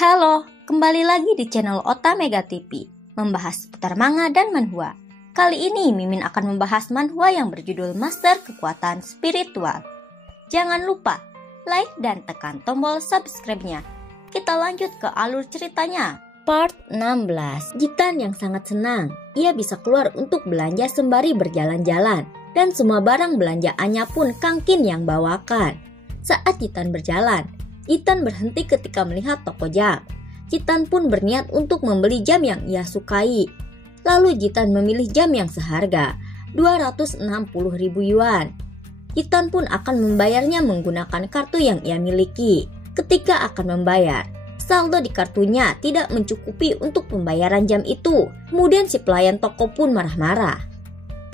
Halo, kembali lagi di channel Otamega TV, membahas seputar manga dan manhwa. Kali ini Mimin akan membahas manhwa yang berjudul Master Kekuatan Spiritual. Jangan lupa like dan tekan tombol subscribe-nya. Kita lanjut ke alur ceritanya. Part 16. Jitan yang sangat senang, ia bisa keluar untuk belanja sembari berjalan-jalan, dan semua barang belanjaannya pun Kangkin yang bawakan. Saat Jitan berjalan, Jitan berhenti ketika melihat toko jam. Jitan pun berniat untuk membeli jam yang ia sukai. Lalu Jitan memilih jam yang seharga 260.000 yuan. Jitan pun akan membayarnya menggunakan kartu yang ia miliki. Ketika akan membayar, saldo di kartunya tidak mencukupi untuk pembayaran jam itu. Kemudian si pelayan toko pun marah-marah.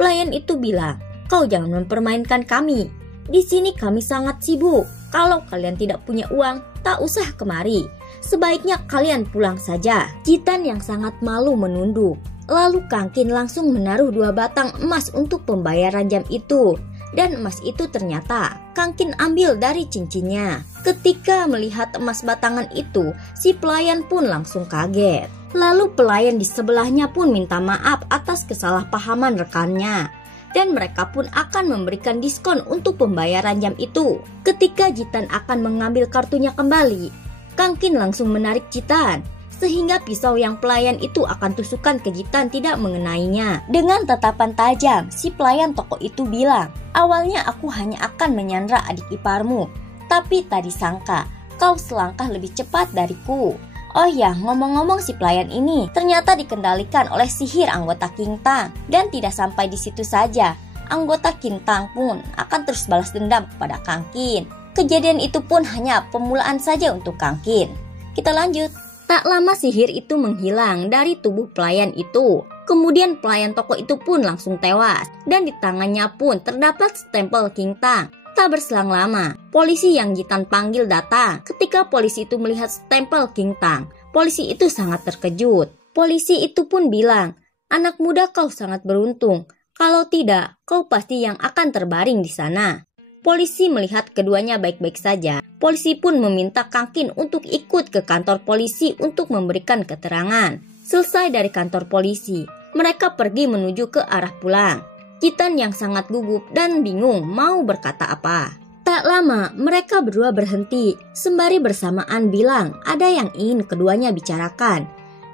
Pelayan itu bilang, "Kau jangan mempermainkan kami. Di sini kami sangat sibuk. Kalau kalian tidak punya uang, tak usah kemari. Sebaiknya kalian pulang saja." Jitan yang sangat malu menunduk. Lalu Kangkin langsung menaruh 2 batang emas untuk pembayaran jam itu. Dan emas itu ternyata Kangkin ambil dari cincinnya. Ketika melihat emas batangan itu, si pelayan pun langsung kaget. Lalu pelayan di sebelahnya pun minta maaf atas kesalahpahaman rekannya. Dan mereka pun akan memberikan diskon untuk pembayaran jam itu. Ketika Jitan akan mengambil kartunya kembali, Kangkin langsung menarik Jitan, sehingga pisau yang pelayan itu akan tusukan ke Jitan tidak mengenainya. Dengan tatapan tajam, si pelayan toko itu bilang, "Awalnya aku hanya akan menyandra adik iparmu, tapi tak disangka kau selangkah lebih cepat dariku. Oh ya, ngomong-ngomong si pelayan ini ternyata dikendalikan oleh sihir anggota King Tang. Dan tidak sampai di situ saja, anggota King Tang pun akan terus balas dendam kepada Kangkin. Kejadian itu pun hanya pemulaan saja untuk Kangkin." Kita lanjut. Tak lama sihir itu menghilang dari tubuh pelayan itu. Kemudian pelayan toko itu pun langsung tewas. Dan di tangannya pun terdapat stempel King Tang. Tak berselang lama, polisi yang Jitan panggil datang. Ketika polisi itu melihat stempel King Tang, polisi itu sangat terkejut. Polisi itu pun bilang, "Anak muda, kau sangat beruntung. Kalau tidak, kau pasti yang akan terbaring di sana." Polisi melihat keduanya baik-baik saja. Polisi pun meminta Kangkin untuk ikut ke kantor polisi untuk memberikan keterangan. Selesai dari kantor polisi, mereka pergi menuju ke arah pulang. Jitan yang sangat gugup dan bingung mau berkata apa. Tak lama mereka berdua berhenti, sembari bersamaan bilang ada yang ingin keduanya bicarakan.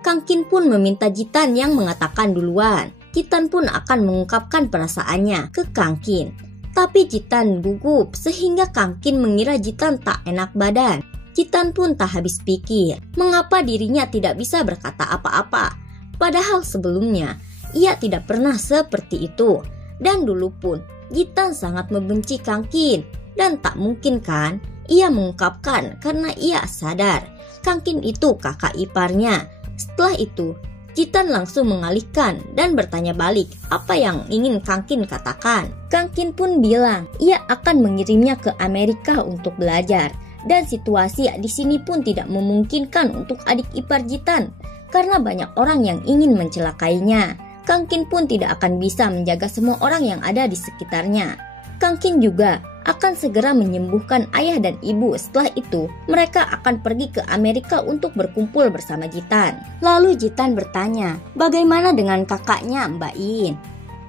Kangkin pun meminta Jitan yang mengatakan duluan. Jitan pun akan mengungkapkan perasaannya ke Kangkin. Tapi Jitan gugup sehingga Kangkin mengira Jitan tak enak badan. Jitan pun tak habis pikir mengapa dirinya tidak bisa berkata apa-apa. Padahal sebelumnya ia tidak pernah seperti itu. Dan dulu pun Jitan sangat membenci Kangkin. Dan tak mungkin kan ia mengungkapkan karena ia sadar Kangkin itu kakak iparnya. Setelah itu Jitan langsung mengalihkan dan bertanya balik apa yang ingin Kangkin katakan. Kangkin pun bilang ia akan mengirimnya ke Amerika untuk belajar. Dan situasi di sini pun tidak memungkinkan untuk adik ipar Jitan karena banyak orang yang ingin mencelakainya. Kangkin pun tidak akan bisa menjaga semua orang yang ada di sekitarnya. Kangkin juga akan segera menyembuhkan ayah dan ibu. Setelah itu, mereka akan pergi ke Amerika untuk berkumpul bersama Jitan. Lalu Jitan bertanya, bagaimana dengan kakaknya Mbak In?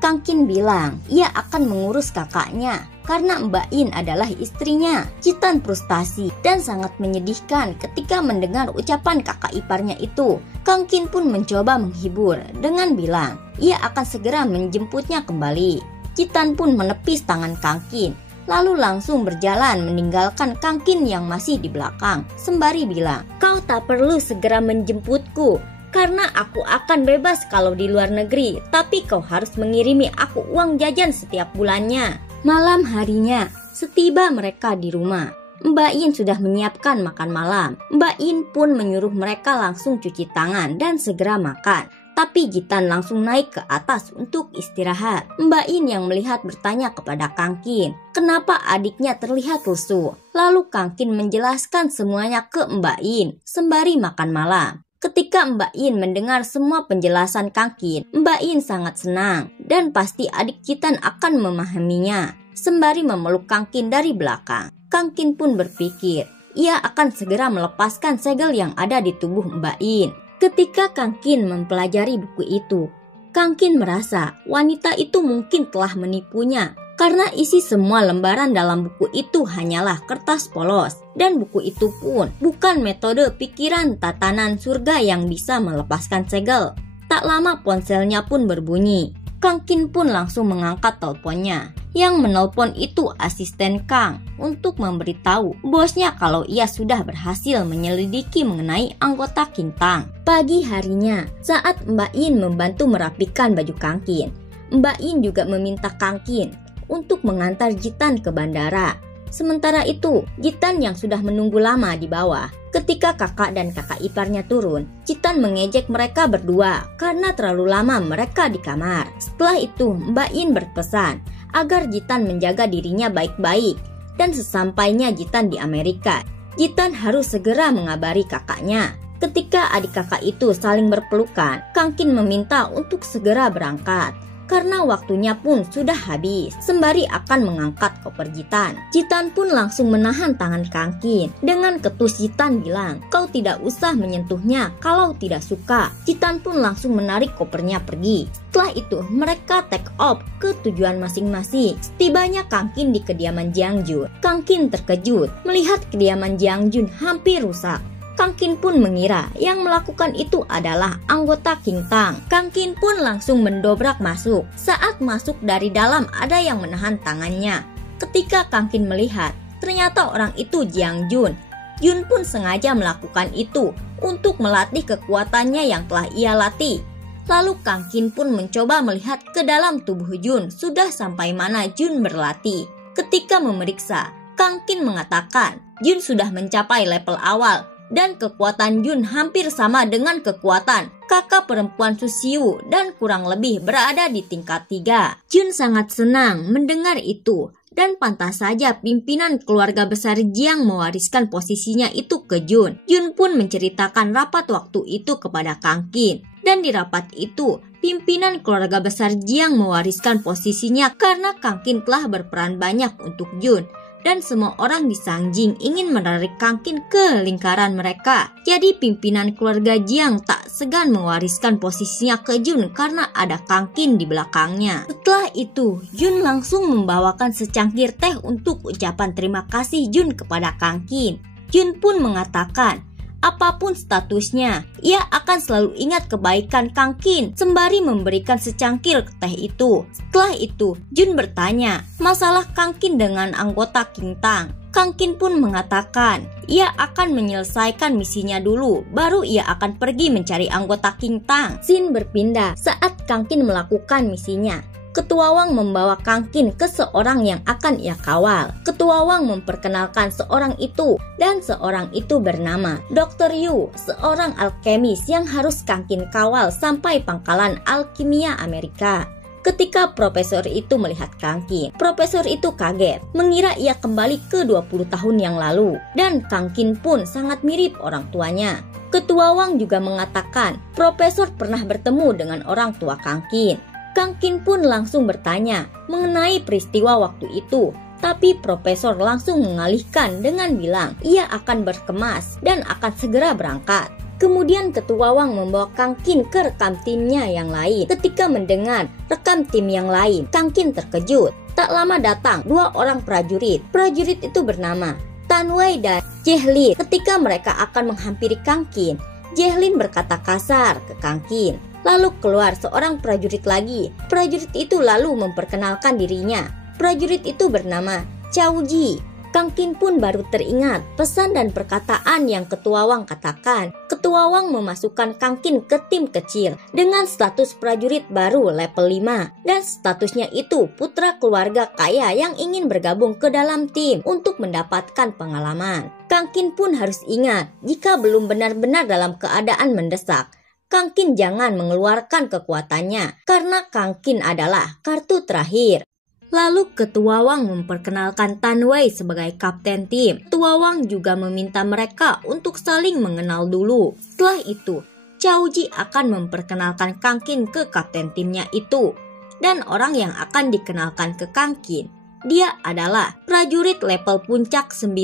Kangkin bilang, ia akan mengurus kakaknya karena Mbak In adalah istrinya. Jitan frustasi dan sangat menyedihkan ketika mendengar ucapan kakak iparnya itu. Kangkin pun mencoba menghibur dengan bilang, ia akan segera menjemputnya kembali. Jitan pun menepis tangan Kangkin, lalu langsung berjalan meninggalkan Kangkin yang masih di belakang. Sembari bilang, "Kau tak perlu segera menjemputku, karena aku akan bebas kalau di luar negeri. Tapi kau harus mengirimi aku uang jajan setiap bulannya." Malam harinya, setiba mereka di rumah, Mbak In sudah menyiapkan makan malam. Mbak In pun menyuruh mereka langsung cuci tangan dan segera makan. Tapi Jitan langsung naik ke atas untuk istirahat. Mbak In yang melihat bertanya kepada Kangkin, kenapa adiknya terlihat lesu. Lalu Kangkin menjelaskan semuanya ke Mbak In sembari makan malam. Ketika Mbak In mendengar semua penjelasan Kangkin, Mbak In sangat senang dan pasti adik Jitan akan memahaminya. Sembari memeluk Kangkin dari belakang, Kangkin pun berpikir, ia akan segera melepaskan segel yang ada di tubuh Mbak In. Ketika Kang Qin mempelajari buku itu, Kang Qin merasa wanita itu mungkin telah menipunya karena isi semua lembaran dalam buku itu hanyalah kertas polos, dan buku itu pun bukan metode pikiran tatanan surga yang bisa melepaskan segel. Tak lama ponselnya pun berbunyi. Kang Qin pun langsung mengangkat teleponnya. Yang menelpon itu asisten Kang untuk memberitahu bosnya kalau ia sudah berhasil menyelidiki mengenai anggota King Tang. Pagi harinya, saat Mbak In membantu merapikan baju Kang Qin, Mbak In juga meminta Kang Qin untuk mengantar Jitan ke bandara. Sementara itu, Jitan yang sudah menunggu lama di bawah. Ketika kakak dan kakak iparnya turun, Jitan mengejek mereka berdua karena terlalu lama mereka di kamar. Setelah itu, Mbak In berpesan agar Jitan menjaga dirinya baik-baik. Dan sesampainya Jitan di Amerika, Jitan harus segera mengabari kakaknya. Ketika adik kakak itu saling berpelukan, Kang Qin meminta untuk segera berangkat karena waktunya pun sudah habis, sembari akan mengangkat koper Jitan. Jitan pun langsung menahan tangan Kang Qin. Dengan ketus Jitan bilang, "Kau tidak usah menyentuhnya kalau tidak suka." Jitan pun langsung menarik kopernya pergi. Setelah itu, mereka take off ke tujuan masing-masing. Setibanya Kang Qin di kediaman Jiang Jun, Kang Qin terkejut melihat kediaman Jiang Jun hampir rusak. Kang Qin pun mengira yang melakukan itu adalah anggota King Tang. Kang Qin pun langsung mendobrak masuk. Saat masuk dari dalam ada yang menahan tangannya. Ketika Kang Qin melihat, ternyata orang itu Jiang Jun. Jun pun sengaja melakukan itu untuk melatih kekuatannya yang telah ia latih. Lalu Kang Qin pun mencoba melihat ke dalam tubuh Jun sudah sampai mana Jun berlatih. Ketika memeriksa, Kang Qin mengatakan Jun sudah mencapai level awal. Dan kekuatan Jun hampir sama dengan kekuatan kakak perempuan Su Xiu dan kurang lebih berada di tingkat 3. Jun sangat senang mendengar itu dan pantas saja pimpinan keluarga besar Jiang mewariskan posisinya itu ke Jun. Jun pun menceritakan rapat waktu itu kepada Kang Qin. Dan di rapat itu, pimpinan keluarga besar Jiang mewariskan posisinya karena Kang Qin telah berperan banyak untuk Jun. Dan semua orang di Sangjing ingin menarik Kang Qin ke lingkaran mereka. Jadi pimpinan keluarga Jiang tak segan mewariskan posisinya ke Jun karena ada Kang Qin di belakangnya. Setelah itu, Jun langsung membawakan secangkir teh untuk ucapan terima kasih Jun kepada Kang Qin. Jun pun mengatakan, apapun statusnya, ia akan selalu ingat kebaikan Kang Qin sembari memberikan secangkir teh itu. Setelah itu, Jun bertanya masalah Kang Qin dengan anggota King Tang. Kang Qin pun mengatakan ia akan menyelesaikan misinya dulu, baru ia akan pergi mencari anggota King Tang. Scene berpindah saat Kang Qin melakukan misinya. Ketua Wang membawa Kang Qin ke seorang yang akan ia kawal. Ketua Wang memperkenalkan seorang itu, dan seorang itu bernama Dr. Yu, seorang alkemis yang harus Kang Qin kawal sampai pangkalan alkimia Amerika. Ketika profesor itu melihat Kang Qin, profesor itu kaget, mengira ia kembali ke 20 tahun yang lalu, dan Kang Qin pun sangat mirip orang tuanya. Ketua Wang juga mengatakan, profesor pernah bertemu dengan orang tua Kang Qin. Kang Qin pun langsung bertanya mengenai peristiwa waktu itu, tapi profesor langsung mengalihkan dengan bilang ia akan berkemas dan akan segera berangkat. Kemudian ketua Wang membawa Kang Qin ke rekam timnya yang lain. Ketika mendengar rekam tim yang lain, Kang Qin terkejut. Tak lama datang 2 orang prajurit. Prajurit itu bernama Tan Wei dan Jehlin. Ketika mereka akan menghampiri Kang Qin, Jehlin berkata kasar ke Kang Qin. Lalu keluar seorang prajurit lagi. Prajurit itu lalu memperkenalkan dirinya. Prajurit itu bernama Cao Ji. Kang Qin pun baru teringat pesan dan perkataan yang Ketua Wang katakan. Ketua Wang memasukkan Kang Qin ke tim kecil dengan status prajurit baru level 5. Dan statusnya itu putra keluarga kaya yang ingin bergabung ke dalam tim untuk mendapatkan pengalaman. Kang Qin pun harus ingat, jika belum benar-benar dalam keadaan mendesak, Kang Qin jangan mengeluarkan kekuatannya karena Kang Qin adalah kartu terakhir. Lalu Ketua Wang memperkenalkan Tan Wei sebagai kapten tim. Ketua Wang juga meminta mereka untuk saling mengenal dulu. Setelah itu, Cao Ji akan memperkenalkan Kang Qin ke kapten timnya itu. Dan orang yang akan dikenalkan ke Kang Qin, dia adalah prajurit level puncak 9.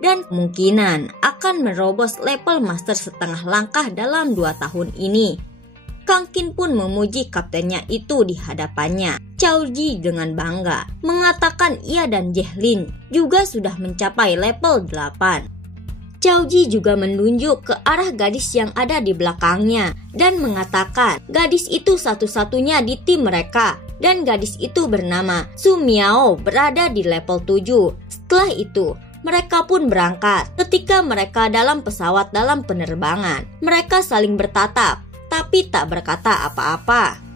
dan kemungkinan akan merobos level master setengah langkah dalam 2 tahun ini. Kang Qin pun memuji kaptennya itu di hadapannya. Cao Ji dengan bangga mengatakan ia dan Jehlin juga sudah mencapai level 8. Cao Ji juga menunjuk ke arah gadis yang ada di belakangnya dan mengatakan gadis itu satu-satunya di tim mereka dan gadis itu bernama Su Miao berada di level 7. Setelah itu, mereka pun berangkat. Ketika mereka dalam pesawat dalam penerbangan, mereka saling bertatap, tapi tak berkata apa-apa.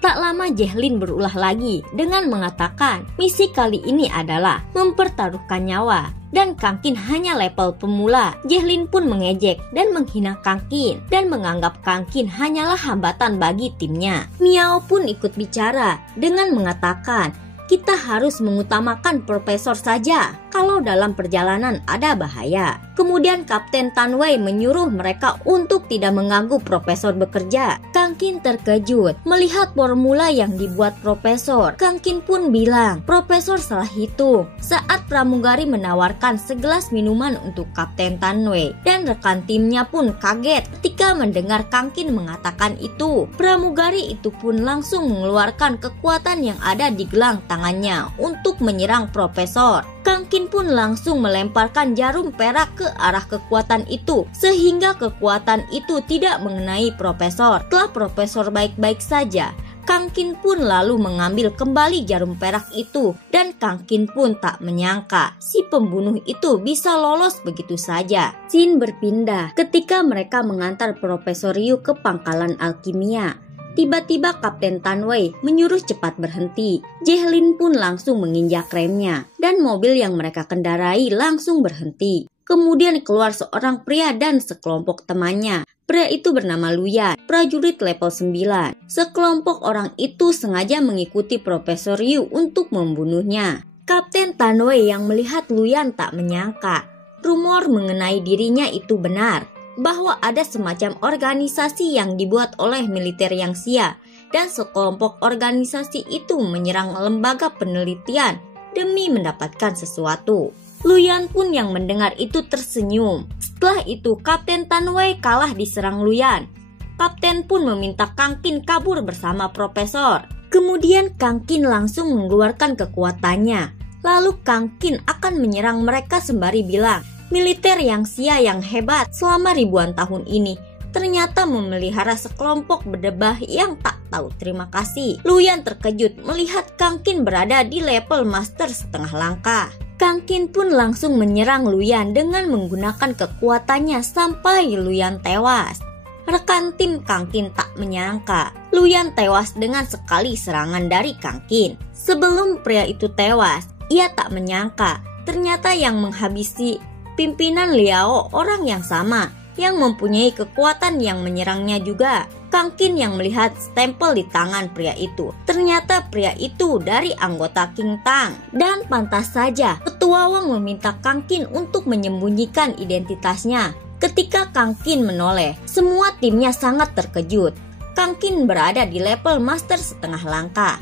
Tak lama Jehlin berulah lagi dengan mengatakan misi kali ini adalah mempertaruhkan nyawa. Dan Kang Qin hanya level pemula. Jehlin pun mengejek dan menghina Kang Qin dan menganggap Kang Qin hanyalah hambatan bagi timnya. Miao pun ikut bicara dengan mengatakan, kita harus mengutamakan profesor saja kalau dalam perjalanan ada bahaya. Kemudian Kapten Tan Wei menyuruh mereka untuk tidak mengganggu profesor bekerja. Kang Qin terkejut melihat formula yang dibuat profesor. Kang Qin pun bilang, profesor salah hitung saat pramugari menawarkan segelas minuman untuk Kapten Tan Wei. Dan rekan timnya pun kaget ketika mendengar Kang Qin mengatakan itu. Pramugari itu pun langsung mengeluarkan kekuatan yang ada di gelang tangannya untuk menyerang profesor. Kang Qin pun langsung melemparkan jarum perak ke arah kekuatan itu sehingga kekuatan itu tidak mengenai profesor. Setelah profesor baik-baik saja, Kang Qin pun lalu mengambil kembali jarum perak itu dan Kang Qin pun tak menyangka si pembunuh itu bisa lolos begitu saja. Scene berpindah ketika mereka mengantar Profesor Yu ke pangkalan alkimia. Tiba-tiba Kapten Tan Wei menyuruh cepat berhenti. Jehlin pun langsung menginjak remnya dan mobil yang mereka kendarai langsung berhenti. Kemudian keluar seorang pria dan sekelompok temannya. Pria itu bernama Luyan, prajurit level 9. Sekelompok orang itu sengaja mengikuti Profesor Yu untuk membunuhnya. Kapten Tan Wei yang melihat Luyan tak menyangka rumor mengenai dirinya itu benar, bahwa ada semacam organisasi yang dibuat oleh militer yang Xia dan sekelompok organisasi itu menyerang lembaga penelitian demi mendapatkan sesuatu. Luyan pun yang mendengar itu tersenyum. Setelah itu Kapten Tan Wei kalah diserang Luyan. Kapten pun meminta Kang Qin kabur bersama profesor. Kemudian Kang Qin langsung mengeluarkan kekuatannya. Lalu Kang Qin akan menyerang mereka sembari bilang, militer yang Xia yang hebat selama ribuan tahun ini ternyata memelihara sekelompok berdebah yang tak tahu terima kasih. Luyan terkejut melihat Kang Qin berada di level master setengah langkah. Kang Qin pun langsung menyerang Luyan dengan menggunakan kekuatannya sampai Luyan tewas. Rekan tim Kang Qin tak menyangka Luyan tewas dengan sekali serangan dari Kang Qin. Sebelum pria itu tewas, ia tak menyangka ternyata yang menghabisi pimpinan Liao orang yang sama yang mempunyai kekuatan yang menyerangnya juga. Kang Qin yang melihat stempel di tangan pria itu. Ternyata pria itu dari anggota King Tang. Dan pantas saja Ketua Wang meminta Kang Qin untuk menyembunyikan identitasnya. Ketika Kang Qin menoleh, semua timnya sangat terkejut. Kang Qin berada di level master setengah langkah.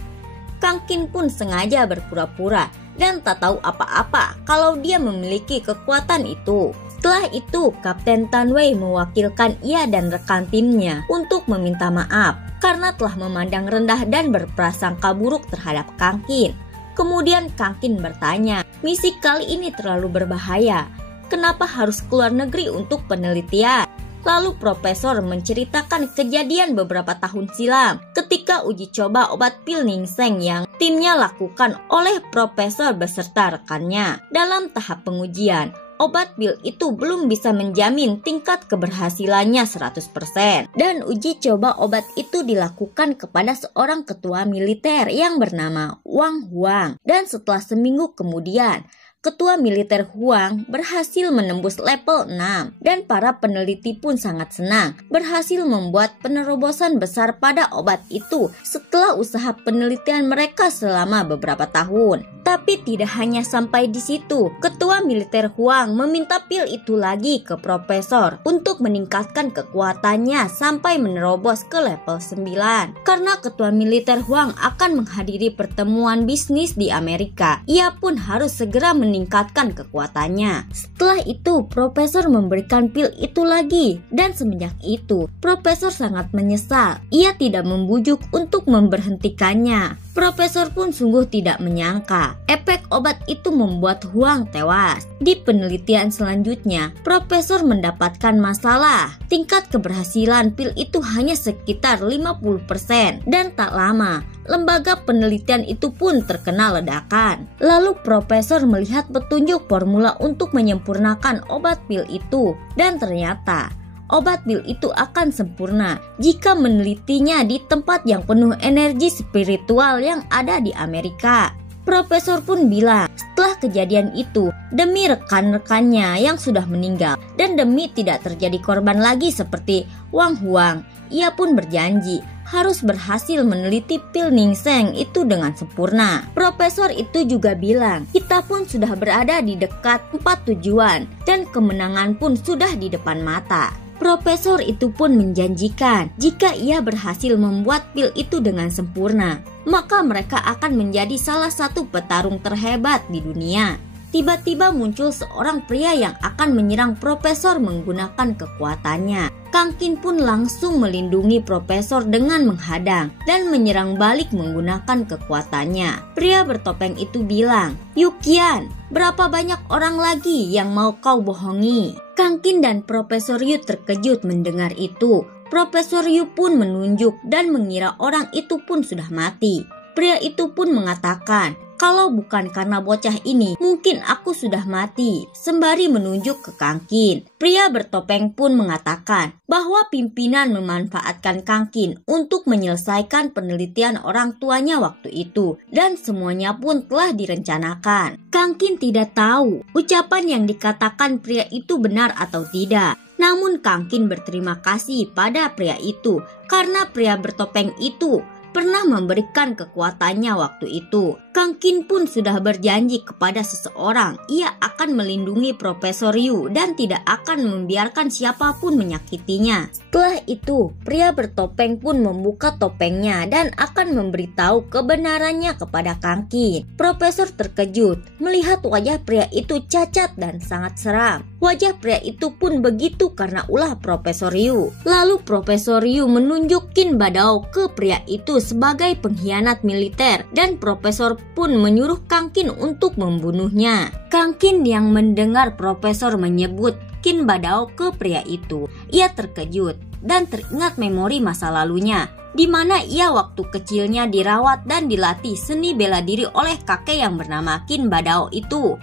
Kang Qin pun sengaja berpura-pura dan tak tahu apa-apa kalau dia memiliki kekuatan itu. Setelah itu, Kapten Tan Wei mewakilkan ia dan rekan timnya untuk meminta maaf karena telah memandang rendah dan berprasangka buruk terhadap Kang Qin. Kemudian Kang Qin bertanya, misi kali ini terlalu berbahaya. Kenapa harus keluar negeri untuk penelitian? Lalu profesor menceritakan kejadian beberapa tahun silam ketika uji coba obat pil Ningseng yang timnya lakukan oleh profesor beserta rekannya. Dalam tahap pengujian, obat pil itu belum bisa menjamin tingkat keberhasilannya 100%. Dan uji coba obat itu dilakukan kepada seorang ketua militer yang bernama Wang Huang. Dan setelah seminggu kemudian, Ketua militer Huang berhasil menembus level 6 dan para peneliti pun sangat senang berhasil membuat penerobosan besar pada obat itu setelah usaha penelitian mereka selama beberapa tahun. Tapi tidak hanya sampai di situ, Ketua militer Huang meminta pil itu lagi ke profesor untuk meningkatkan kekuatannya sampai menerobos ke level 9. Karena Ketua militer Huang akan menghadiri pertemuan bisnis di Amerika, ia pun harus segera meningkatkan kekuatannya. Setelah itu, Profesor memberikan pil itu lagi, dan semenjak itu, Profesor sangat menyesal. Ia tidak membujuk untuk memberhentikannya. Profesor pun sungguh tidak menyangka efek obat itu membuat Huang tewas. Di penelitian selanjutnya, Profesor mendapatkan masalah. Tingkat keberhasilan pil itu hanya sekitar 50% dan tak lama, lembaga penelitian itu pun terkena ledakan. Lalu Profesor melihat petunjuk formula untuk menyempurnakan obat pil itu, dan ternyata obat pil itu akan sempurna jika menelitinya di tempat yang penuh energi spiritual yang ada di Amerika. Profesor pun bilang, setelah kejadian itu, demi rekan-rekannya yang sudah meninggal dan demi tidak terjadi korban lagi seperti Wang Huang, ia pun berjanji harus berhasil meneliti pil Ningseng itu dengan sempurna. Profesor itu juga bilang, kita pun sudah berada di dekat tempat tujuan dan kemenangan pun sudah di depan mata. Profesor itu pun menjanjikan jika ia berhasil membuat pil itu dengan sempurna, maka mereka akan menjadi salah satu petarung terhebat di dunia. Tiba-tiba muncul seorang pria yang akan menyerang Profesor menggunakan kekuatannya. Kang Qin pun langsung melindungi Profesor dengan menghadang dan menyerang balik menggunakan kekuatannya. Pria bertopeng itu bilang, "Yu Qian, berapa banyak orang lagi yang mau kau bohongi?" Kang Qin dan Profesor Yu terkejut mendengar itu. Profesor Yu pun menunjuk dan mengira orang itu pun sudah mati. Pria itu pun mengatakan, "Kalau bukan karena bocah ini, mungkin aku sudah mati," sembari menunjuk ke Kang Qin. Pria bertopeng pun mengatakan bahwa pimpinan memanfaatkan Kang Qin untuk menyelesaikan penelitian orang tuanya waktu itu, dan semuanya pun telah direncanakan. Kang Qin tidak tahu ucapan yang dikatakan pria itu benar atau tidak. Namun Kang Qin berterima kasih pada pria itu karena pria bertopeng itu pernah memberikan kekuatannya waktu itu. Kang Qin pun sudah berjanji kepada seseorang ia akan melindungi Profesor Yu dan tidak akan membiarkan siapapun menyakitinya. Setelah itu, pria bertopeng pun membuka topengnya dan akan memberitahu kebenarannya kepada Kang Qin. Profesor terkejut melihat wajah pria itu cacat dan sangat seram. Wajah pria itu pun begitu karena ulah Profesor Yu. Lalu Profesor Yu menunjuk Qin Badao ke pria itu sebagai pengkhianat militer dan Profesor pun menyuruh Kang Qin untuk membunuhnya. Kang Qin yang mendengar Profesor menyebut Qin Badao ke pria itu, ia terkejut dan teringat memori masa lalunya, di mana ia waktu kecilnya dirawat dan dilatih seni bela diri oleh kakek yang bernama Qin Badao itu.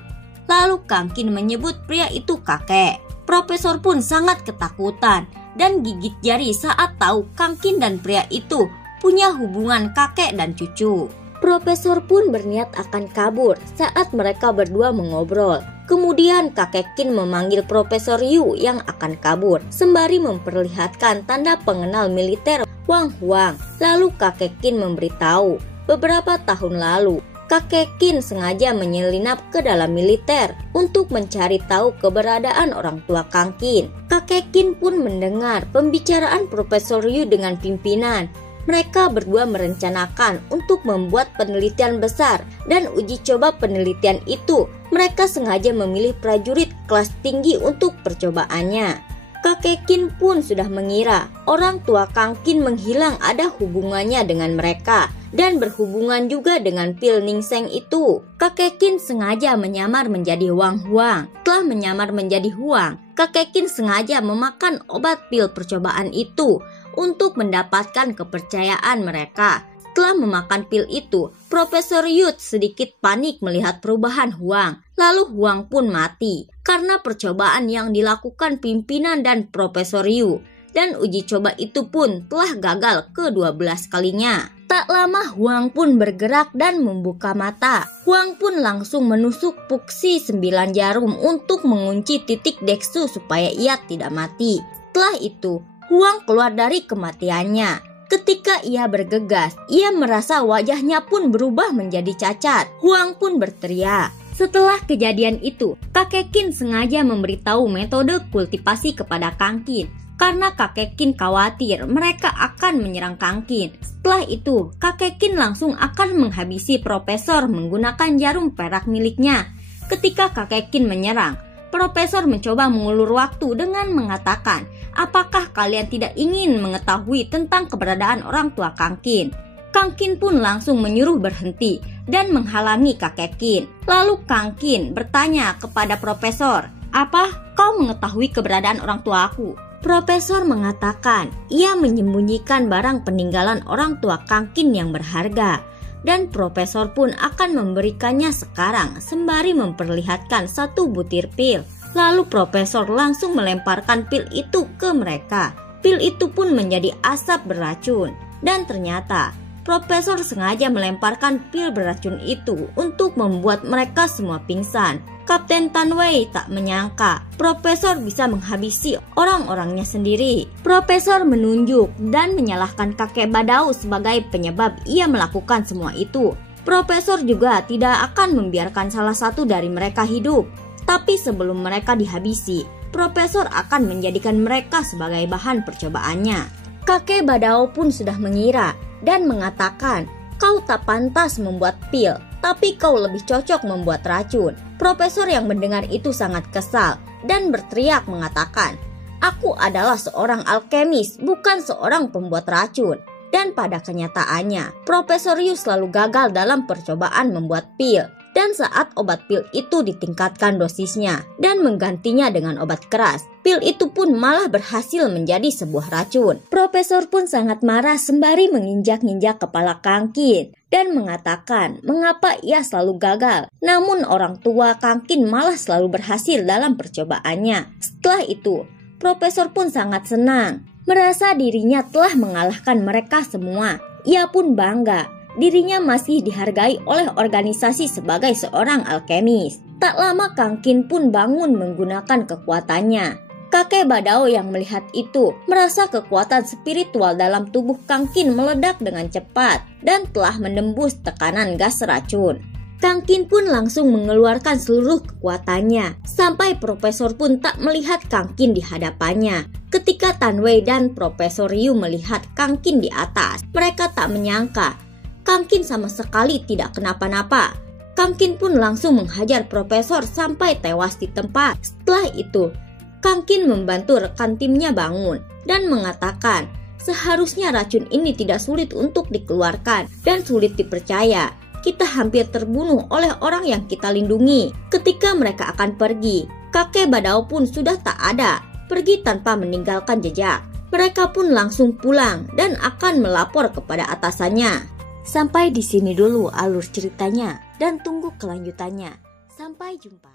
Lalu Kang Qin menyebut pria itu kakek. Profesor pun sangat ketakutan dan gigit jari saat tahu Kang Qin dan pria itu punya hubungan kakek dan cucu. Profesor pun berniat akan kabur saat mereka berdua mengobrol. Kemudian kakek Qin memanggil Profesor Yu yang akan kabur sembari memperlihatkan tanda pengenal militer Wang Huang. Lalu kakek Qin memberitahu beberapa tahun lalu kakek Qin sengaja menyelinap ke dalam militer untuk mencari tahu keberadaan orang tua Kang Qin. Kakek Qin pun mendengar pembicaraan Profesor Yu dengan pimpinan. Mereka berdua merencanakan untuk membuat penelitian besar dan uji coba penelitian itu. Mereka sengaja memilih prajurit kelas tinggi untuk percobaannya. Kakek Qin pun sudah mengira orang tua Kang Qin menghilang ada hubungannya dengan mereka dan berhubungan juga dengan pil Ningseng itu. Kakek Qin sengaja menyamar menjadi Wang Huang. Setelah menyamar menjadi Huang, kakek Qin sengaja memakan obat pil percobaan itu untuk mendapatkan kepercayaan mereka. Setelah memakan pil itu, Profesor Yu sedikit panik melihat perubahan Huang. Lalu Huang pun mati karena percobaan yang dilakukan pimpinan dan Profesor Yu. Dan uji coba itu pun telah gagal ke-12 kalinya. Tak lama Huang pun bergerak dan membuka mata. Huang pun langsung menusuk Puxi 9 jarum untuk mengunci titik Dexu supaya ia tidak mati. Setelah itu, Huang keluar dari kematiannya. Ketika ia bergegas, ia merasa wajahnya pun berubah menjadi cacat. Huang pun berteriak. Setelah kejadian itu, kakek Qin sengaja memberitahu metode kultivasi kepada Kang Qin karena kakek Qin khawatir mereka akan menyerang Kang Qin. Setelah itu, kakek Qin langsung akan menghabisi Profesor menggunakan jarum perak miliknya Ketika kakek Qin menyerang, Profesor mencoba mengulur waktu dengan mengatakan, apakah kalian tidak ingin mengetahui tentang keberadaan orang tua Kang Qin? Kang Qin pun langsung menyuruh berhenti dan menghalangi kakek Qin. Lalu Kang Qin bertanya kepada Profesor, apa kau mengetahui keberadaan orang tuaku? Profesor mengatakan ia menyembunyikan barang peninggalan orang tua Kang Qin yang berharga. Dan Profesor pun akan memberikannya sekarang sembari memperlihatkan satu butir pil. Lalu Profesor langsung melemparkan pil itu ke mereka. Pil itu pun menjadi asap beracun. Dan ternyata Profesor sengaja melemparkan pil beracun itu untuk membuat mereka semua pingsan. Kapten Tan Wei tak menyangka Profesor bisa menghabisi orang-orangnya sendiri. Profesor menunjuk dan menyalahkan kakek Badao sebagai penyebab ia melakukan semua itu. Profesor juga tidak akan membiarkan salah satu dari mereka hidup. Tapi sebelum mereka dihabisi, Profesor akan menjadikan mereka sebagai bahan percobaannya. Kakek Badao pun sudah mengira dan mengatakan, kau tak pantas membuat pil, tapi kau lebih cocok membuat racun. Profesor yang mendengar itu sangat kesal dan berteriak mengatakan, aku adalah seorang alkemis, bukan seorang pembuat racun. Dan pada kenyataannya, Profesor Yu selalu gagal dalam percobaan membuat pil. Dan saat obat pil itu ditingkatkan dosisnya dan menggantinya dengan obat keras, pil itu pun malah berhasil menjadi sebuah racun. Profesor pun sangat marah sembari menginjak-injak kepala Kang Qin dan mengatakan mengapa ia selalu gagal. Namun orang tua Kang Qin malah selalu berhasil dalam percobaannya. Setelah itu, Profesor pun sangat senang, merasa dirinya telah mengalahkan mereka semua. Ia pun bangga. Dirinya masih dihargai oleh organisasi sebagai seorang alkemis. Tak lama Kang Qin pun bangun menggunakan kekuatannya. Kakek Badao yang melihat itu merasa kekuatan spiritual dalam tubuh Kang Qin meledak dengan cepat dan telah menembus tekanan gas racun. Kang Qin pun langsung mengeluarkan seluruh kekuatannya sampai Profesor pun tak melihat Kang Qin di hadapannya. Ketika Tan Wei dan Profesor Yu melihat Kang Qin di atas, mereka tak menyangka Kang Qin sama sekali tidak kenapa-napa. Kang Qin pun langsung menghajar Profesor sampai tewas di tempat. Setelah itu, Kang Qin membantu rekan timnya bangun dan mengatakan seharusnya racun ini tidak sulit untuk dikeluarkan dan sulit dipercaya. Kita hampir terbunuh oleh orang yang kita lindungi. Ketika mereka akan pergi, kakek Badao pun sudah tak ada, pergi tanpa meninggalkan jejak. Mereka pun langsung pulang dan akan melapor kepada atasannya. Sampai di sini dulu alur ceritanya dan tunggu kelanjutannya. Sampai jumpa.